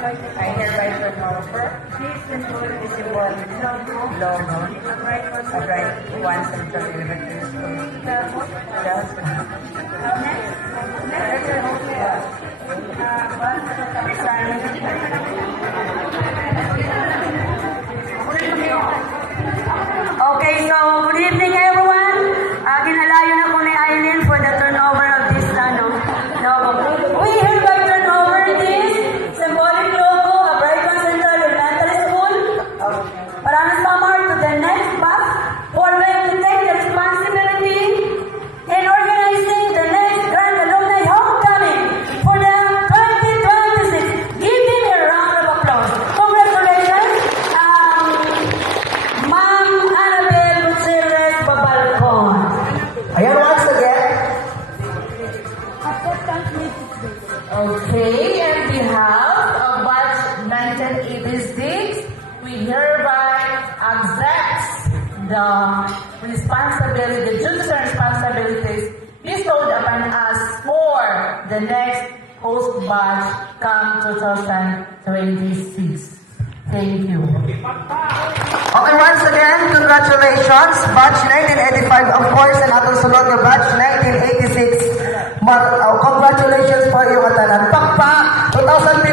I hereby turn over the symbolic logo of Right 1 Central Elementary School. Okay, so good evening everyone. Kinalayo na ko ni Aileen for the turnover of this logo. We hereby turn over this symbolic logo of Right 1 Central Elementary School. Maraming summer to the next batch for them to take the responsibility in organizing the next Grand Alumni Homecoming for the 2026. Give them a round of applause. Congratulations, Ma'am Annabel Gutierrez Babalcon. Ayan, once again. Okay, on behalf of Batch 1986, we hereby accept the responsibility, the duties and responsibilities bestowed upon us for the next host batch come 2026. Thank you. Okay, once again, congratulations, Batch 1985, of course, and atong sunod na Batch 1986. Congratulations po iyong atanan. Pakpak! 2015